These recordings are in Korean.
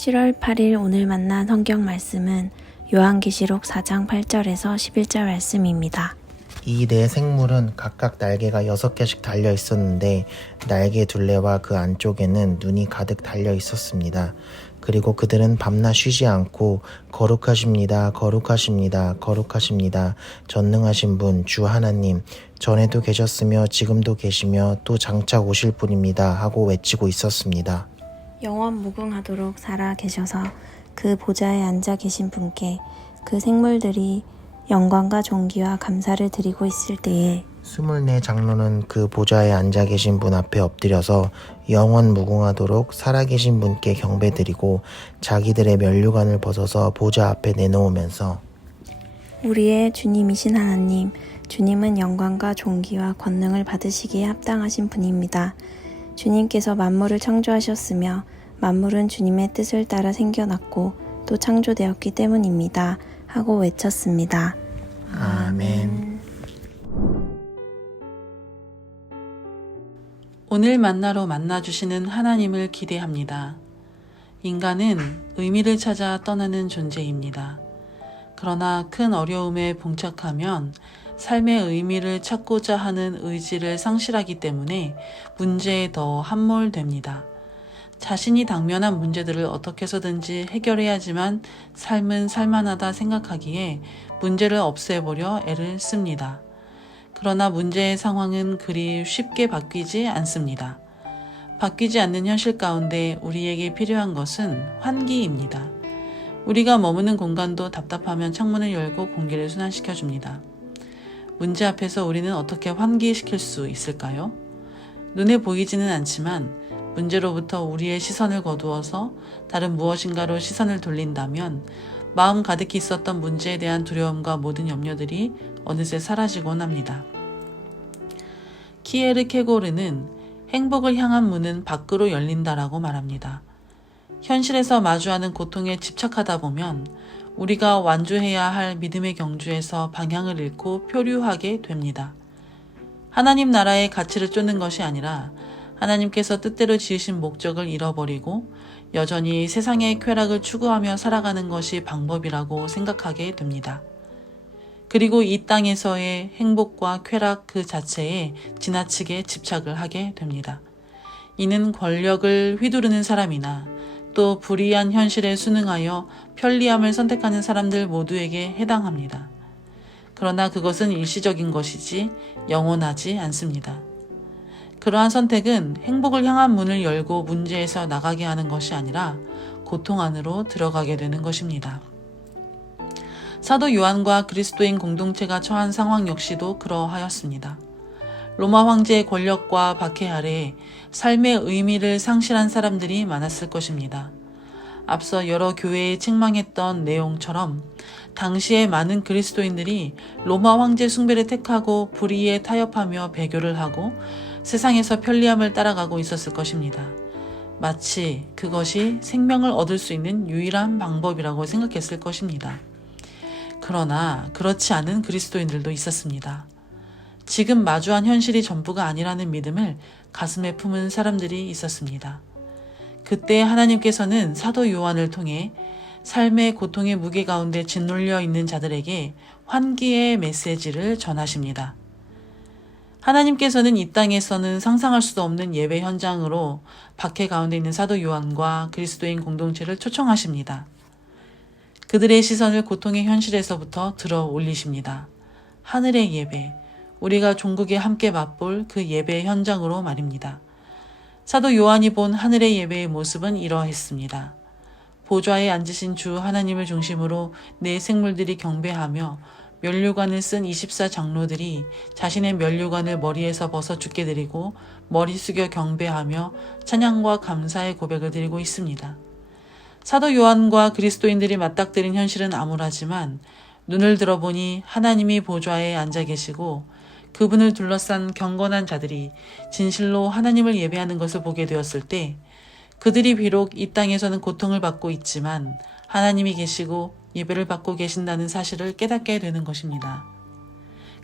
7월 8일 오늘 만난 성경 말씀은 요한계시록 4장 8절에서 11절 말씀입니다. 이 네 생물은 각각 날개가 6개씩 달려 있었는데 날개 둘레와 그 안쪽에는 눈이 가득 달려 있었습니다. 그리고 그들은 밤낮 쉬지 않고 거룩하십니다, 거룩하십니다, 거룩하십니다. 전능하신 분 주 하나님, 전에도 계셨으며 지금도 계시며 또 장차 오실 분입니다 하고 외치고 있었습니다. 영원 무궁하도록 살아 계셔서 그 보좌에 앉아 계신 분께 그 생물들이 영광과 존귀와 감사를 드리고 있을 때에 24 장로는 그 보좌에 앉아 계신 분 앞에 엎드려서 영원 무궁하도록 살아계신 분께 경배드리고 자기들의 면류관을 벗어서 보좌 앞에 내놓으면서 우리의 주님이신 하나님, 주님은 영광과 존귀와 권능을 받으시기에 합당하신 분입니다. 주님께서 만물을 창조하셨으며 만물은 주님의 뜻을 따라 생겨났고 또 창조되었기 때문입니다 하고 외쳤습니다. 아멘. 오늘 만나러 만나주시는 하나님을 기대합니다. 인간은 의미를 찾아 떠나는 존재입니다. 그러나 큰 어려움에 봉착하면 삶의 의미를 찾고자 하는 의지를 상실하기 때문에 문제에 더 함몰됩니다. 자신이 당면한 문제들을 어떻게 해서든지 해결해야지만 삶은 살만하다 생각하기에 문제를 없애보려 애를 씁니다. 그러나 문제의 상황은 그리 쉽게 바뀌지 않습니다. 바뀌지 않는 현실 가운데 우리에게 필요한 것은 환기입니다. 우리가 머무는 공간도 답답하면 창문을 열고 공기를 순환시켜줍니다. 문제 앞에서 우리는 어떻게 환기시킬 수 있을까요? 눈에 보이지는 않지만 문제로부터 우리의 시선을 거두어서 다른 무엇인가로 시선을 돌린다면 마음 가득히 있었던 문제에 대한 두려움과 모든 염려들이 어느새 사라지곤 합니다. 키에르케고르는 행복을 향한 문은 밖으로 열린다라고 말합니다. 현실에서 마주하는 고통에 집착하다 보면 우리가 완주해야 할 믿음의 경주에서 방향을 잃고 표류하게 됩니다. 하나님 나라의 가치를 쫓는 것이 아니라 하나님께서 뜻대로 지으신 목적을 잃어버리고 여전히 세상의 쾌락을 추구하며 살아가는 것이 방법이라고 생각하게 됩니다. 그리고 이 땅에서의 행복과 쾌락 그 자체에 지나치게 집착을 하게 됩니다. 이는 권력을 휘두르는 사람이나 또 불이한 현실에 순응하여 편리함을 선택하는 사람들 모두에게 해당합니다. 그러나 그것은 일시적인 것이지 영원하지 않습니다. 그러한 선택은 행복을 향한 문을 열고 문제에서 나가게 하는 것이 아니라 고통 안으로 들어가게 되는 것입니다. 사도 요한과 그리스도인 공동체가 처한 상황 역시도 그러하였습니다. 로마 황제의 권력과 박해 아래 삶의 의미를 상실한 사람들이 많았을 것입니다. 앞서 여러 교회에 책망했던 내용처럼 당시에 많은 그리스도인들이 로마 황제 숭배를 택하고 불의에 타협하며 배교를 하고 세상에서 편리함을 따라가고 있었을 것입니다. 마치 그것이 생명을 얻을 수 있는 유일한 방법이라고 생각했을 것입니다. 그러나 그렇지 않은 그리스도인들도 있었습니다. 지금 마주한 현실이 전부가 아니라는 믿음을 가슴에 품은 사람들이 있었습니다. 그때 하나님께서는 사도 요한을 통해 삶의 고통의 무게 가운데 짓눌려 있는 자들에게 환기의 메시지를 전하십니다. 하나님께서는 이 땅에서는 상상할 수도 없는 예배 현장으로 박해 가운데 있는 사도 요한과 그리스도인 공동체를 초청하십니다. 그들의 시선을 고통의 현실에서부터 들어 올리십니다. 하늘의 예배, 우리가 종국에 함께 맛볼 그 예배 현장으로 말입니다. 사도 요한이 본 하늘의 예배의 모습은 이러했습니다. 보좌에 앉으신 주 하나님을 중심으로 네 생물들이 경배하며 면류관을 쓴 24 장로들이 자신의 면류관을 머리에서 벗어 주께 드리고 머리 숙여 경배하며 찬양과 감사의 고백을 드리고 있습니다. 사도 요한과 그리스도인들이 맞닥뜨린 현실은 암울하지만 눈을 들어보니 하나님이 보좌에 앉아 계시고 그분을 둘러싼 경건한 자들이 진실로 하나님을 예배하는 것을 보게 되었을 때 그들이 비록 이 땅에서는 고통을 받고 있지만 하나님이 계시고 예배를 받고 계신다는 사실을 깨닫게 되는 것입니다.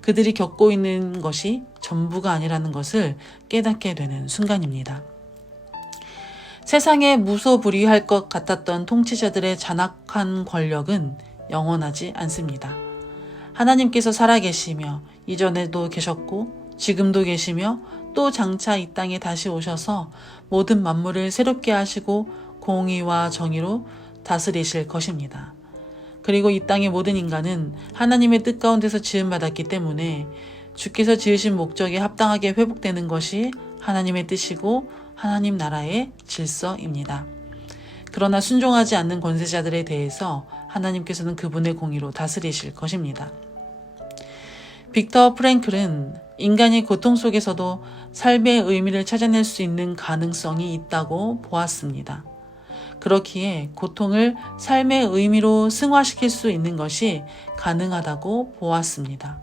그들이 겪고 있는 것이 전부가 아니라는 것을 깨닫게 되는 순간입니다. 세상에 무소불위할 것 같았던 통치자들의 잔악한 권력은 영원하지 않습니다. 하나님께서 살아계시며 이전에도 계셨고 지금도 계시며 또 장차 이 땅에 다시 오셔서 모든 만물을 새롭게 하시고 공의와 정의로 다스리실 것입니다. 그리고 이 땅의 모든 인간은 하나님의 뜻 가운데서 지음받았기 때문에 주께서 지으신 목적에 합당하게 회복되는 것이 하나님의 뜻이고 하나님 나라의 질서입니다. 그러나 순종하지 않는 권세자들에 대해서 하나님께서는 그분의 공의로 다스리실 것입니다. 빅터 프랭클은 인간이 고통 속에서도 삶의 의미를 찾아낼 수 있는 가능성이 있다고 보았습니다. 그렇기에 고통을 삶의 의미로 승화시킬 수 있는 것이 가능하다고 보았습니다.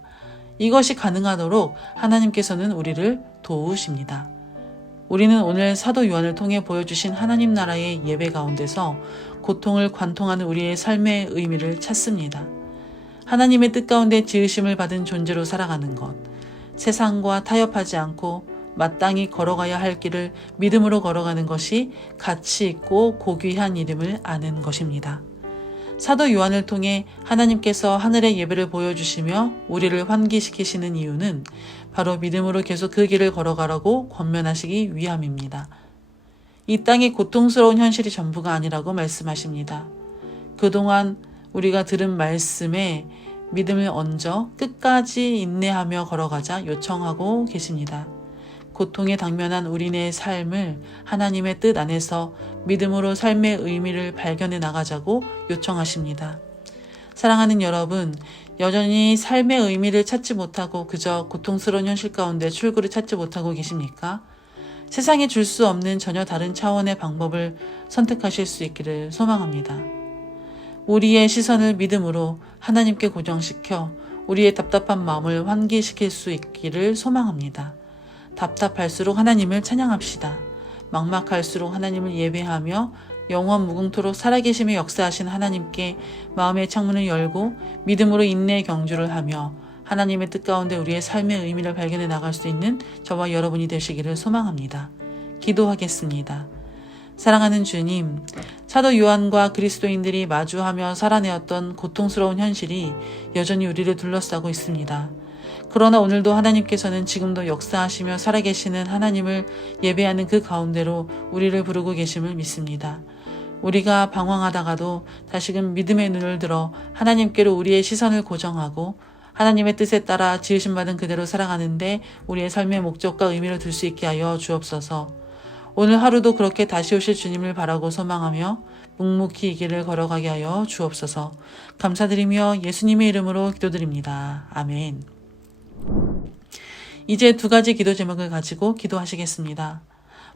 이것이 가능하도록 하나님께서는 우리를 도우십니다. 우리는 오늘 사도 요한을 통해 보여주신 하나님 나라의 예배 가운데서 고통을 관통하는 우리의 삶의 의미를 찾습니다. 하나님의 뜻 가운데 지으심을 받은 존재로 살아가는 것, 세상과 타협하지 않고 마땅히 걸어가야 할 길을 믿음으로 걸어가는 것이 가치 있고 고귀한 이름을 아는 것입니다. 사도 요한을 통해 하나님께서 하늘의 예배를 보여주시며 우리를 환기시키시는 이유는 바로 믿음으로 계속 그 길을 걸어가라고 권면하시기 위함입니다. 이 땅의 고통스러운 현실이 전부가 아니라고 말씀하십니다. 그동안 우리가 들은 말씀에 믿음을 얹어 끝까지 인내하며 걸어가자 요청하고 계십니다. 고통에 당면한 우리네 삶을 하나님의 뜻 안에서 믿음으로 삶의 의미를 발견해 나가자고 요청하십니다. 사랑하는 여러분, 여전히 삶의 의미를 찾지 못하고 그저 고통스러운 현실 가운데 출구를 찾지 못하고 계십니까? 세상에 줄 수 없는 전혀 다른 차원의 방법을 선택하실 수 있기를 소망합니다. 우리의 시선을 믿음으로 하나님께 고정시켜 우리의 답답한 마음을 환기시킬 수 있기를 소망합니다. 답답할수록 하나님을 찬양합시다. 막막할수록 하나님을 예배하며 영원 무궁토록 살아계심에 역사하신 하나님께 마음의 창문을 열고 믿음으로 인내의 경주를 하며 하나님의 뜻 가운데 우리의 삶의 의미를 발견해 나갈 수 있는 저와 여러분이 되시기를 소망합니다. 기도하겠습니다. 사랑하는 주님, 사도 요한과 그리스도인들이 마주하며 살아내었던 고통스러운 현실이 여전히 우리를 둘러싸고 있습니다. 그러나 오늘도 하나님께서는 지금도 역사하시며 살아계시는 하나님을 예배하는 그 가운데로 우리를 부르고 계심을 믿습니다. 우리가 방황하다가도 다시금 믿음의 눈을 들어 하나님께로 우리의 시선을 고정하고 하나님의 뜻에 따라 지으심받은 그대로 살아가는데 우리의 삶의 목적과 의미를 둘 수 있게 하여 주옵소서. 오늘 하루도 그렇게 다시 오실 주님을 바라고 소망하며 묵묵히 이 길을 걸어가게 하여 주옵소서. 감사드리며 예수님의 이름으로 기도드립니다. 아멘. 이제 두 가지 기도 제목을 가지고 기도하시겠습니다.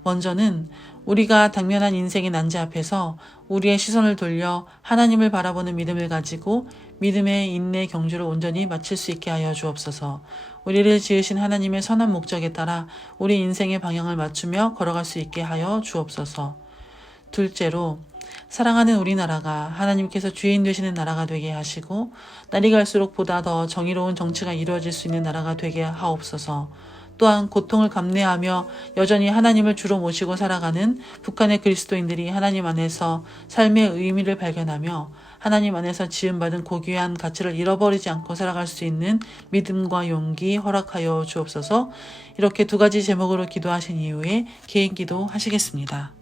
먼저는 우리가 당면한 인생의 난제 앞에서 우리의 시선을 돌려 하나님을 바라보는 믿음을 가지고 믿음의 인내 경주를 온전히 마칠 수 있게 하여 주옵소서. 우리를 지으신 하나님의 선한 목적에 따라 우리 인생의 방향을 맞추며 걸어갈 수 있게 하여 주옵소서. 둘째로 사랑하는 우리나라가 하나님께서 주인 되시는 나라가 되게 하시고 날이 갈수록 보다 더 정의로운 정치가 이루어질 수 있는 나라가 되게 하옵소서. 또한 고통을 감내하며 여전히 하나님을 주로 모시고 살아가는 북한의 그리스도인들이 하나님 안에서 삶의 의미를 발견하며 하나님 안에서 지음받은 고귀한 가치를 잃어버리지 않고 살아갈 수 있는 믿음과 용기 허락하여 주옵소서. 이렇게 두 가지 제목으로 기도하신 이후에 개인 기도 하시겠습니다.